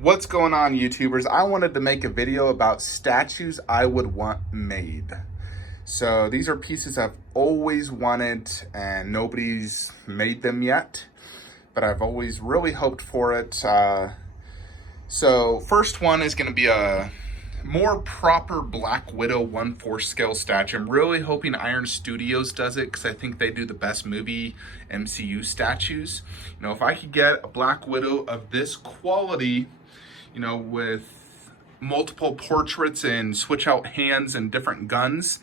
What's going on, YouTubers? I wanted to make a video about statues I would want made. So these are pieces I've always wanted and nobody's made them yet, but I've always really hoped for it. So first one is going to be a more proper Black Widow 1/4 scale statue. I'm really hoping Iron Studios does it because I think they do the best movie MCU statues. If I could get a Black Widow of this quality, with multiple portraits and switch out hands and different guns,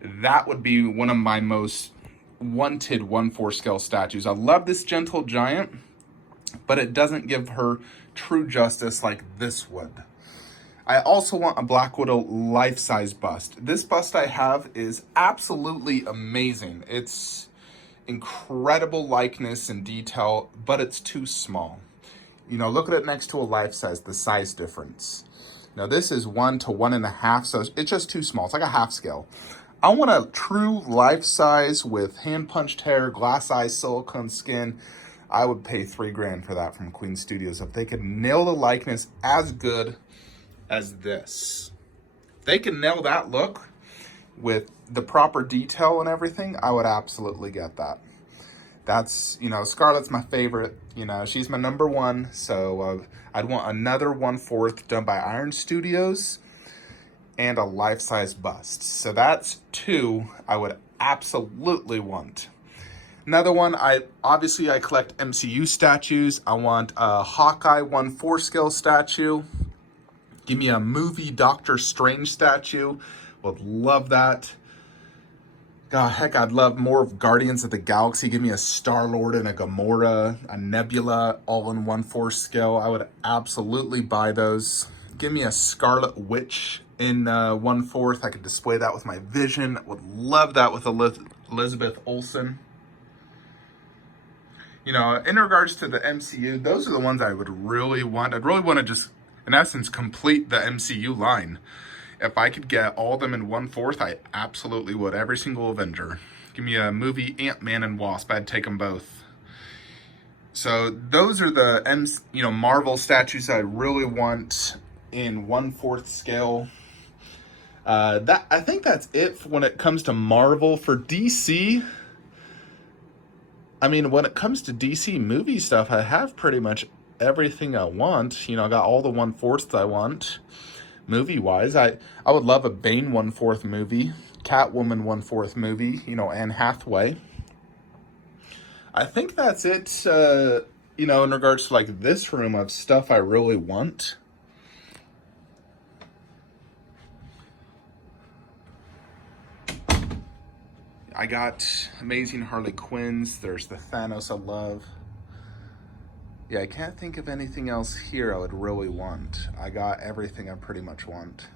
that would be one of my most wanted 1/4 scale statues. I love this gentle giant, but it doesn't give her true justice like this would. I also want a Black Widow life-size bust. This bust I have is absolutely amazing. It's incredible likeness and detail, but it's too small. Look at it next to a life size, the size difference. Now this is 1 to 1.5, so it's just too small. It's like a half scale. I want a true life size with hand punched hair, glass eyes, silicone skin. I would pay $3,000 for that from Queen Studios. If they could nail the likeness as good as this, if they can nail that look with the proper detail and everything, I would absolutely get that. That's, Scarlett's my favorite. She's my number one. So I'd want another 1/4 done by Iron Studios and a life-size bust. So that's two I would absolutely want. Another one, I collect MCU statues. I want a Hawkeye 1/4 scale statue. Give me a movie Doctor Strange statue. Would love that. God, heck, I'd love more of Guardians of the Galaxy. Give me a Star-Lord and a Gamora, a Nebula, all in 1/4 scale. I would absolutely buy those. Give me a Scarlet Witch in 1/4. I could display that with my Vision. Would love that with Elizabeth Olsen. In regards to the MCU, those are the ones I would really want. I'd really want to just, in essence, complete the MCU line. If I could get all of them in 1/4, I absolutely would. Every single Avenger. Give me a movie Ant-Man and Wasp. I'd take them both. So those are the Marvel statues I really want in 1/4 scale. I think that's it when it comes to Marvel. For DC, when it comes to DC movie stuff, I have pretty much everything I want. I got all the 1/4s I want. Movie-wise, I would love a Bane 1/4 movie, Catwoman 1/4 movie, Anne Hathaway. I think that's it, in regards to like this room of stuff I really want. I got Amazing Harley Quinns. There's the Thanos I love. Yeah, I can't think of anything else here I would really want. I got everything I pretty much want.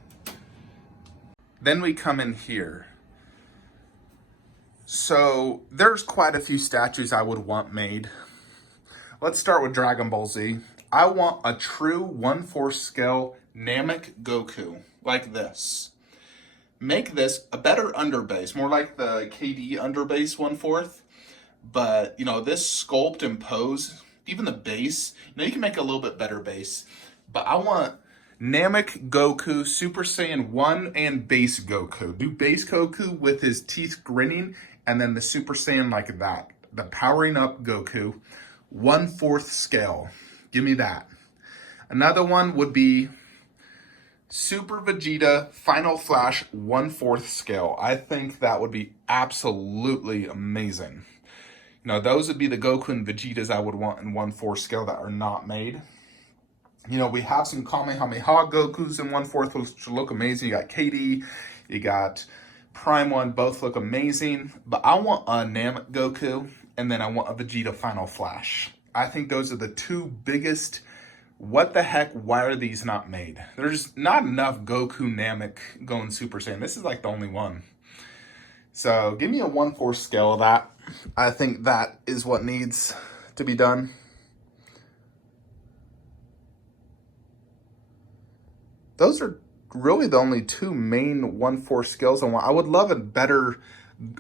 Then we come in here. So there's quite a few statues I would want made. Let's start with Dragon Ball Z. I want a true 1/4 scale Namek Goku, like this. Make this a better underbase, more like the KD underbase 1/4. But, this sculpt and pose, even the base, you can make a little bit better base. But I want Namek Goku, Super Saiyan 1 and base Goku. Do base Goku with his teeth grinning, and then the Super Saiyan like that. The powering up Goku, 1/4 scale. Give me that. Another one would be Super Vegeta Final Flash 1/4 scale. I think that would be absolutely amazing. Those would be the Goku and Vegetas I would want in 1/4 scale that are not made. We have some Kamehameha Gokus in 1/4, which look amazing. You got KD, you got Prime 1, both look amazing. But I want a Namek Goku, and then I want a Vegeta Final Flash. I think those are the two biggest, what the heck, why are these not made? There's not enough Goku Namek going Super Saiyan. This is like the only one. So give me a 1/4 scale of that. I think that is what needs to be done. Those are really the only two main 1/4 scales I want. I would love a better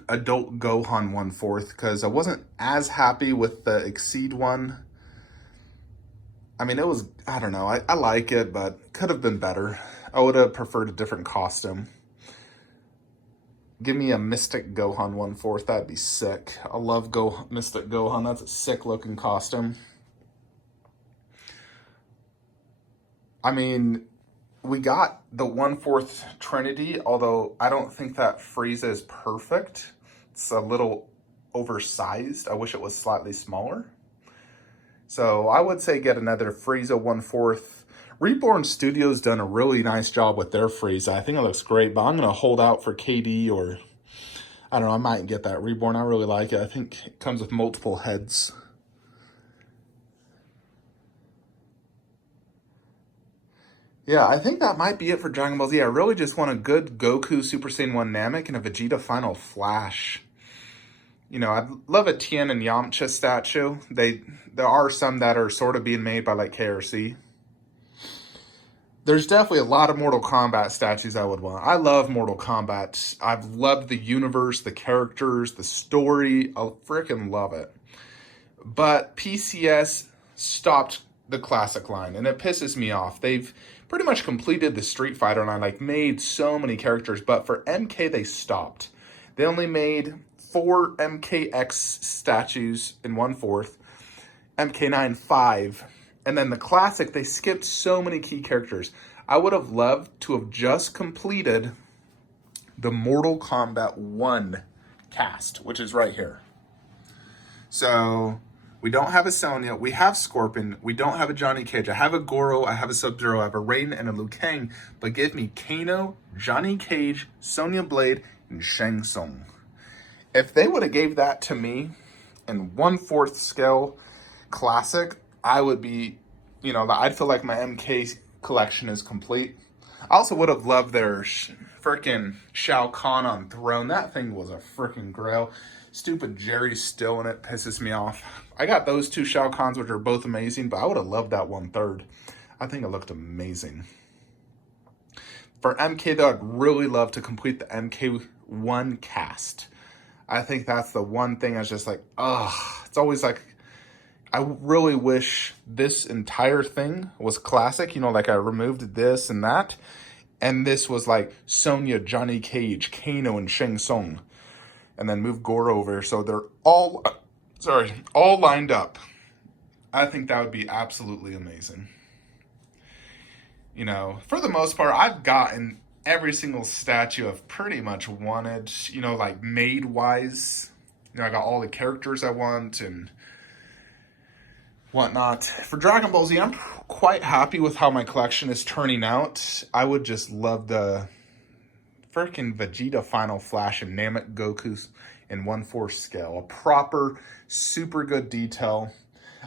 adult Gohan 1/4 because I wasn't as happy with the Exceed one. I mean, it was, I don't know, I like it, but could have been better. I would have preferred a different costume. Give me a Mystic Gohan 1/4. That'd be sick. I love Mystic Gohan. That's a sick looking costume. I mean, we got the 1/4 Trinity, although I don't think that Frieza is perfect. It's a little oversized. I wish it was slightly smaller. So I would say get another Frieza 1/4. Reborn Studios done a really nice job with their Frieza. I think it looks great, but I'm gonna hold out for KD, or I don't know, I might get that Reborn. I really like it. I think it comes with multiple heads. Yeah, I think that might be it for Dragon Ball Z. I really just want a good Goku Super Saiyan 1 Namek and a Vegeta Final Flash. You know, I'd love a Tien and Yamcha statue. There are some that are sort of being made by like KRC. There's definitely a lot of Mortal Kombat statues I would want. I love Mortal Kombat. I've loved the universe, the characters, the story. I freaking love it. But PCS stopped the classic line, and it pisses me off. They've pretty much completed the Street Fighter line, like made so many characters, but for MK they stopped. They only made 4 MKX statues in 1/4, MK9 5, and then the classic they skipped so many key characters. I would have loved to have just completed the Mortal Kombat 1 cast, which is right here. So we don't have a Sonya. We have Scorpion. We don't have a Johnny Cage. I have a Goro. I have a Sub-Zero. I have a Raiden and a Liu Kang. But give me Kano, Johnny Cage, Sonya Blade, and Shang Tsung. If they would have gave that to me in 1/4 scale classic, I would be, I'd feel like my MK collection is complete. I also would have loved their freaking Shao Kahn on throne. That thing was a freaking grail. Stupid Jerry's still in it, pisses me off. I got those 2 Shao Kahns, which are both amazing, but I would have loved that 1/3. I think it looked amazing. For MK, though, I'd really love to complete the MK1 cast. I think that's the one thing I was just like, ugh. It's always like, I really wish this entire thing was classic. Like I removed this and that. And this was like Sonya, Johnny Cage, Kano, and Shang Tsung. And then move Goro over. So they're all lined up. I think that would be absolutely amazing. For the most part, I've gotten every single statue I've pretty much wanted, like made wise. I got all the characters I want and whatnot. For Dragon Ball Z, I'm quite happy with how my collection is turning out. I would just love the freaking Vegeta Final Flash and Namek Goku's in 1/4 scale. A proper, super good detail.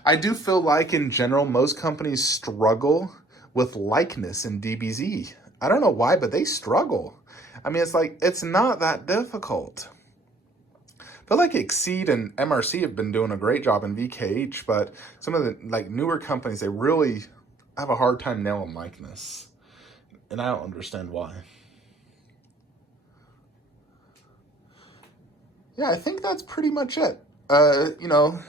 I do feel like, in general, most companies struggle with likeness in DBZ. I don't know why, but they struggle. I mean, it's like, it's not that difficult. I feel like Exceed and MRC have been doing a great job in VKH, but some of the like newer companies, they really have a hard time nailing likeness. And I don't understand why. Yeah, I think that's pretty much it. The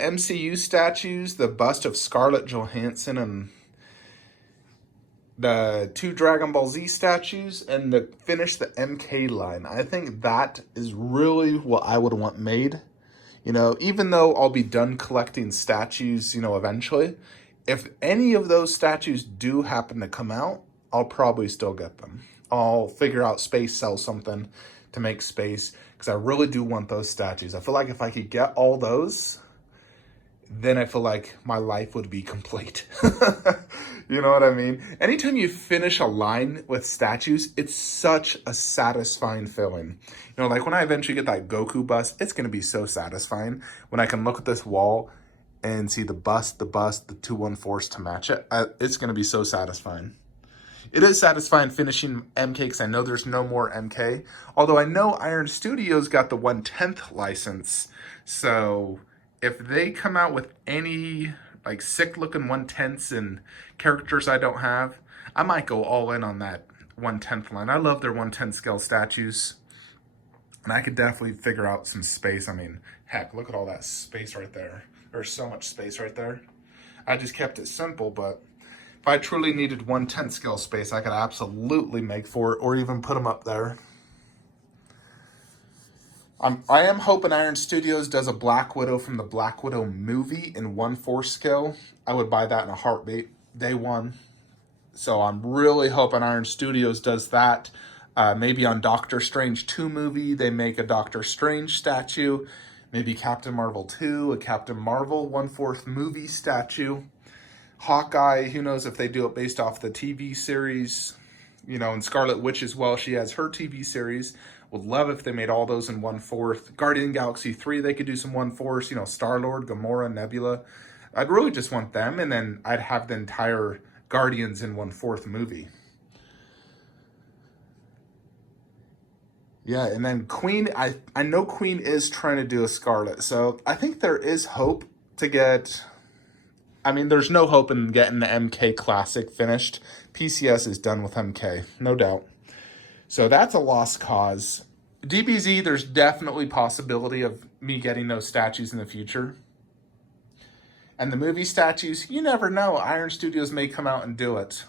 MCU statues, the bust of Scarlett Johansson, and the 2 Dragon Ball Z statues, and to finish the MK line. I think that is really what I would want made. Even though I'll be done collecting statues, eventually, if any of those statues do happen to come out, I'll probably still get them. I'll figure out space, sell something to make space, because I really do want those statues. I feel like if I could get all those, then I feel like my life would be complete. You know what I mean? Anytime you finish a line with statues, it's such a satisfying feeling. Like when I eventually get that Goku bust, it's going to be so satisfying when I can look at this wall and see the 2 1/4s to match it. It's going to be so satisfying. It is satisfying finishing MK because I know there's no more MK. Although I know Iron Studios got the 1/10 license. So if they come out with any like sick looking 1/10s and characters I don't have, I might go all in on that 1/10 line. I love their 1/10 scale statues. And I could definitely figure out some space. I mean, heck, look at all that space right there. There's so much space right there. I just kept it simple, but if I truly needed 1/10 scale space, I could absolutely make 4 or even put them up there. I am hoping Iron Studios does a Black Widow from the Black Widow movie in 1/4 scale. I would buy that in a heartbeat, day one. So I'm really hoping Iron Studios does that. Maybe on Doctor Strange 2 movie, they make a Doctor Strange statue. Maybe Captain Marvel 2, a Captain Marvel 1/4 movie statue. Hawkeye, who knows if they do it based off the TV series. And Scarlet Witch as well, she has her TV series. Would love if they made all those in 1/4. Guardian Galaxy 3, they could do some 1/4. Star-Lord, Gamora, Nebula. I'd really just want them, and then I'd have the entire Guardians in 1/4 movie. Yeah, and then Queen, I know Queen is trying to do a Scarlet, so I think there is hope to get... there's no hope in getting the MK Classic finished. PCS is done with MK, no doubt. So that's a lost cause. DBZ, there's definitely possibility of me getting those statues in the future. And the movie statues, you never know. Iron Studios may come out and do it.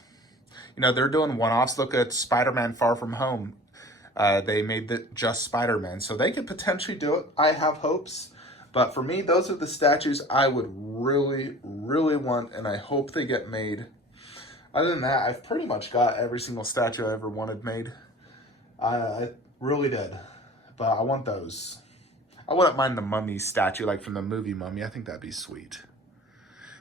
They're doing one-offs. Look at Spider-Man Far From Home. They made just Spider-Man, so they could potentially do it. I have hopes. But for me, those are the statues I would really, really want, and I hope they get made. Other than that, I've pretty much got every single statue I ever wanted made. I really did. But I want those. I wouldn't mind the Mummy statue, like from the movie Mummy. I think that'd be sweet.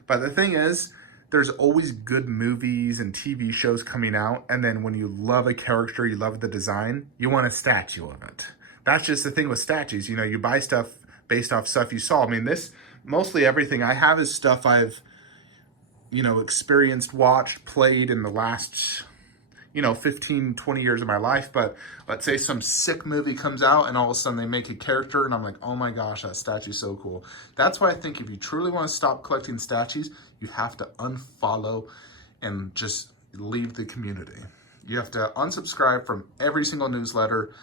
But the thing is, there's always good movies and TV shows coming out, and then when you love a character, you love the design, you want a statue of it. That's just the thing with statues. You buy stuff based off stuff you saw. Mostly everything I have is stuff I've, experienced, watched, played in the last, 15, 20 years of my life. But let's say some sick movie comes out and all of a sudden they make a character and I'm like, oh my gosh, that statue's so cool. That's why I think if you truly want to stop collecting statues, you have to unfollow and just leave the community. You have to unsubscribe from every single newsletter,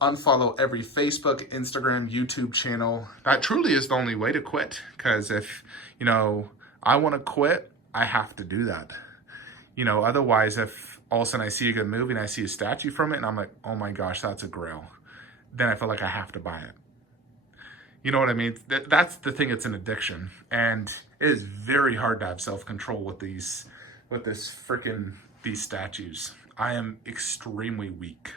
unfollow every Facebook, Instagram, YouTube channel. That truly is the only way to quit. Because if, I want to quit, I have to do that. Otherwise, if all of a sudden I see a good movie and I see a statue from it and I'm like, oh my gosh, that's a grail, then I feel like I have to buy it. You know what I mean? That's the thing. It's an addiction. And it is very hard to have self-control with these statues. I am extremely weak.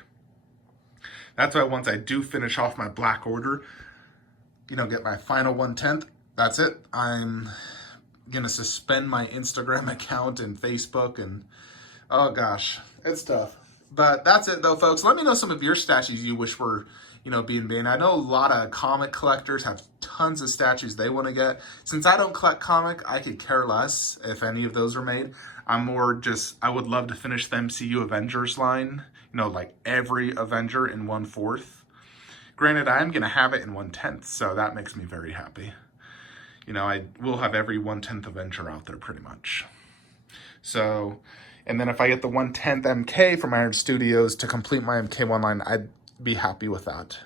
That's why once I do finish off my Black Order, get my final 1/10, that's it. I'm going to suspend my Instagram account and Facebook, and oh gosh, it's tough. But that's it though, folks. Let me know some of your statues you wish were, being banned. I know a lot of comic collectors have tons of statues they want to get. Since I don't collect comic, I could care less if any of those are made. I'm more just, I would love to finish the MCU Avengers line, like every Avenger in 1/4. Granted, I'm going to have it in 1/10, so that makes me very happy. I will have every 1/10 Avenger out there pretty much. So, and then if I get the 1/10 MK from Iron Studios to complete my MK1 line, I'd be happy with that.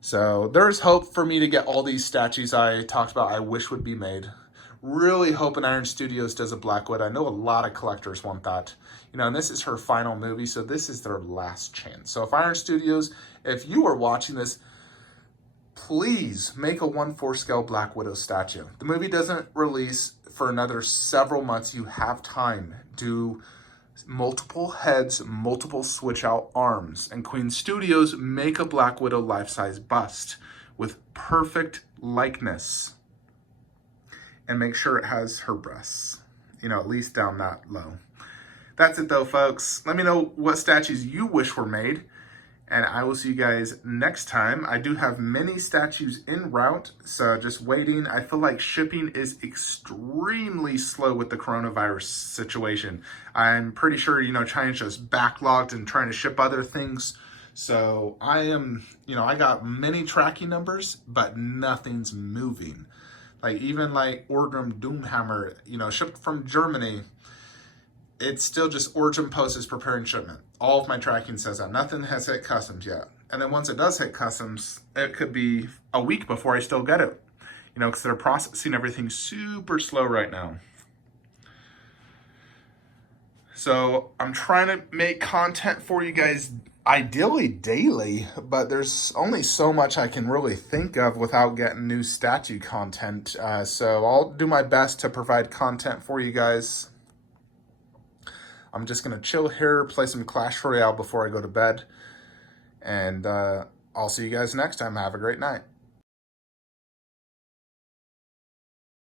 So there's hope for me to get all these statues I talked about I wish would be made. Really hoping Iron Studios does a Black Widow. I know a lot of collectors want that. And this is her final movie, so this is their last chance. So if Iron Studios, if you are watching this, please make a 1/4 scale Black Widow statue. The movie doesn't release for another several months. You have time. Do multiple heads, multiple switch out arms. And Queen Studios, make a Black Widow life-size bust with perfect likeness. And make sure it has her breasts, at least down that low. That's it though, folks. Let me know what statues you wish were made, and I will see you guys next time. I do have many statues en route, so just waiting. I feel like shipping is extremely slow with the coronavirus situation. I'm pretty sure, China's just backlogged and trying to ship other things. So I am, I got many tracking numbers, but nothing's moving. Like even like Orgrim Doomhammer, shipped from Germany, it's still just Origin Post is preparing shipment. All of my tracking says that. Nothing has hit customs yet. And then once it does hit customs, it could be a week before I still get it. you know, because they're processing everything super slow right now. So I'm trying to make content for you guys, ideally daily, but there's only so much I can really think of without getting new statue content. So I'll do my best to provide content for you guys. I'm just gonna chill here, play some Clash Royale before I go to bed, and I'll see you guys next time. Have a great night.